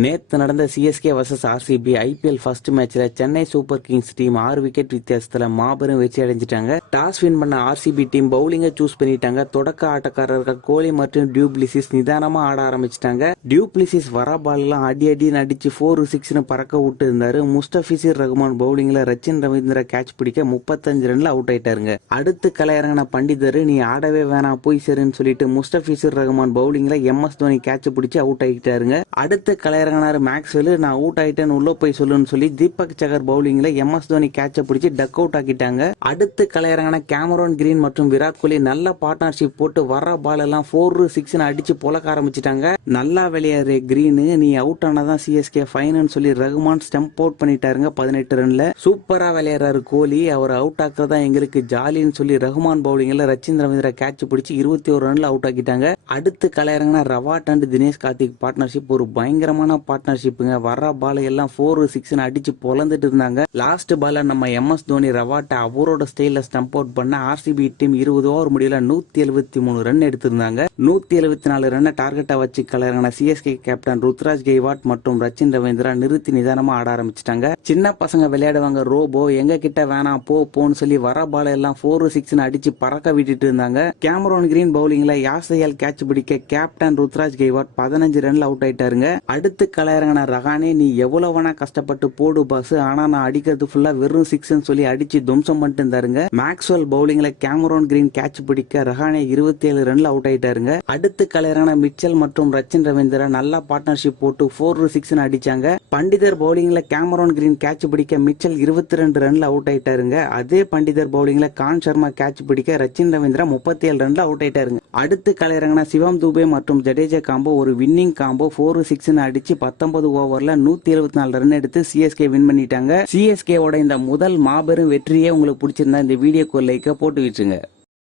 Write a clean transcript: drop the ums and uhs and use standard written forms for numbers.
நேத்து நடந்த CSK versus RCB IPL first மேட்ச்ல Chennai Super Kings team 6 wicket வித்தியாசத்துல மாபெரும் வெற்றி அடைஞ்சிட்டாங்க. டாஸ் வின் பண்ண ஆர்சிபி டீம் பவுலிங்கை சூஸ் பண்ணிட்டாங்க. தொடக்க ஆட்டக்காரர்கள் கோலி மற்றும் டியூ பிளிசிஸ் நிதானமா ஆட ஆரம்பிச்சிட்டாங்க. டியூ பிளிசிஸ் வர பால் எல்லாம் அடி அடிச்சு 4-6 பறக்க விட்டு இருந்தாரு. முஸ்தபிசர் ரஹ்மான் பவுலிங்ல ரச்சின் ரவீந்திரா கேட்ச் பிடிக்க 35 ரன்ல அவுட் ஆயிட்டாருங்க. அடுத்து கலையரங்கன பண்டிதர் நீ ஆடவே வேணாம் போய் சரின்னு சொல்லிட்டு முஸ்தபிசர் ரஹ்மான் பவுலிங்ல எம்எஸ் தோனி கேட்ச் பிடிச்சு அவுட் ஆகிட்டாருங்க. அடுத்து கலையரங்கனாரு மேக்ஸ்வெல் நான் அவுட் ஆயிட்டேன்னு உள்ள போய் சொல்லுன்னு சொல்லி தீபக் சகர் பவுலிங்ல எம்எஸ் தோனி கேட்ச பிடிச்சி டக் அவுட் ஆக்கிட்டாங்க. அடுத்து கலையரங்கன கேமரோன் கிரீன் மற்றும் விராட் கோலி நல்ல பார்ட்னர்ஷிப் போட்டு வர பால் எல்லாம் 4-6 அடிச்சு பொலக்க ஆரம்பிச்சிட்டாங்க. நல்லா விளையாடுற கிரீன் நீ அவுட் ஆனாதான் சிஎஸ்கே ஃபைனல் சொல்லி ரகுமான் ஸ்டம்ப் அவுட் பண்ணிட்டாருங்க 18 ரன்ல. சூப்பரா விளையாடுறாரு கோலி, அவர் அவுட் ஆக்குறதா எங்களுக்கு ஜாலின்னு சொல்லி ரகுமான் பவுலிங்ல ரச்சின் ரவீந்திரா கேட்ச் பிடிச்சி 21 ரன்ல அவுட் ஆக்கிட்டாங்க. அடுத்து கலையரங்கன ரவாட் அண்ட் தினேஷ் கார்த்திக் பார்ட்னர்ஷிப் ஒரு பயங்கரமான பார்ட்னர்ஷிப்புங்க. வர பால் எல்லாம் 4-6 அடிச்சு பொலந்துட்டு இருந்தாங்க. லாஸ்ட் பால நம்ம எம்எஸ் தோனி ரவாட்ட அவரோட ஸ்டைல ஸ்டம்ப் அவுட் பண்ண ஆர்சிபி டீம் 20 ஓவர் முடியல 173 ரன் எடுத்திருந்தாங்க. 174 ரன் டார்கெட்டா வச்சு கலரங்கின சிஎஸ்கே கேப்டன் ருத்ராஜ் கெய்வாட் மற்றும் ரச்சின் ரவீந்திரா நிறுத்தி நிதானமா ஆட ஆரம்பிச்சிட்டாங்க. சின்ன பசங்க விளையாடுவாங்க ரோபோ எங்க கிட்ட வேணாம் போன்னு சொல்லி வர பால எல்லாம் 4-6 அடிச்சு பறக்க விட்டுட்டு இருந்தாங்க. கேமரோன் கிரீன் பவுலிங்ல யாசையால் கேட்ச் பிடிக்க கேப்டன் ருத்ராஜ் கெய்வாட் 15 ரன்ல அவுட் ஆயிட்டாருங்க. அடுத்து கலையரங்கன ரஹானே நீ எவ்வளவு வேணா கஷ்டப்பட்டு போடு பாஸ், ஆனா நான் அடிக்கிறது ஃபுல்லா வெறும் 6 சொல்லி அடிச்சு துவம்சம் பண்ணிட்டு இருந்தாருங்க. மேக்ஸ்வெல் பவுலிங்ல கேமரோன் கிரீன் கேட்ச் பிடிக்க ரஹானே 27 ரன்ல அவுட் ஆயிட்டாருங்க. அடுத்து கலையரங்கன மிச்சல் மற்றும் ரச்சின் ரவீந்திரா நல்லா பார்ட்னர்ஷிப் போட்டு 4-6 அடிச்சாங்க. பண்டிதர் பவுலிங்ல கேமரோன் கிரீன் கேட்ச் பிடிக்க மிச்சல் 22 ரன்ல அவுட் ஆயிட்டாருங்க. அதே பண்டிதர் பவுலிங்ல கான் சர்மா கேட்ச் பிடிக்க ரச்சின் ரவீந்திரா 37 ரன்ல அவுட் ஆயிட்டாருங்க. அடுத்து கலையரங்கன சிவம் தூபே மற்றும் ஜடேஜா காம்போ ஒரு வின்னிங் காம்போ 4-6 அடிச்சு 19 ஓவர்ல 174 ரன் எடுத்து சிஎஸ்கே வின் பண்ணிட்டாங்க. சிஎஸ்கே ஓட இந்த முதல் மாபெரும் வெற்றியே உங்களுக்கு பிடிச்சிருந்தா இந்த வீடியோக்கு லைக்க போட்டு வச்சுங்க.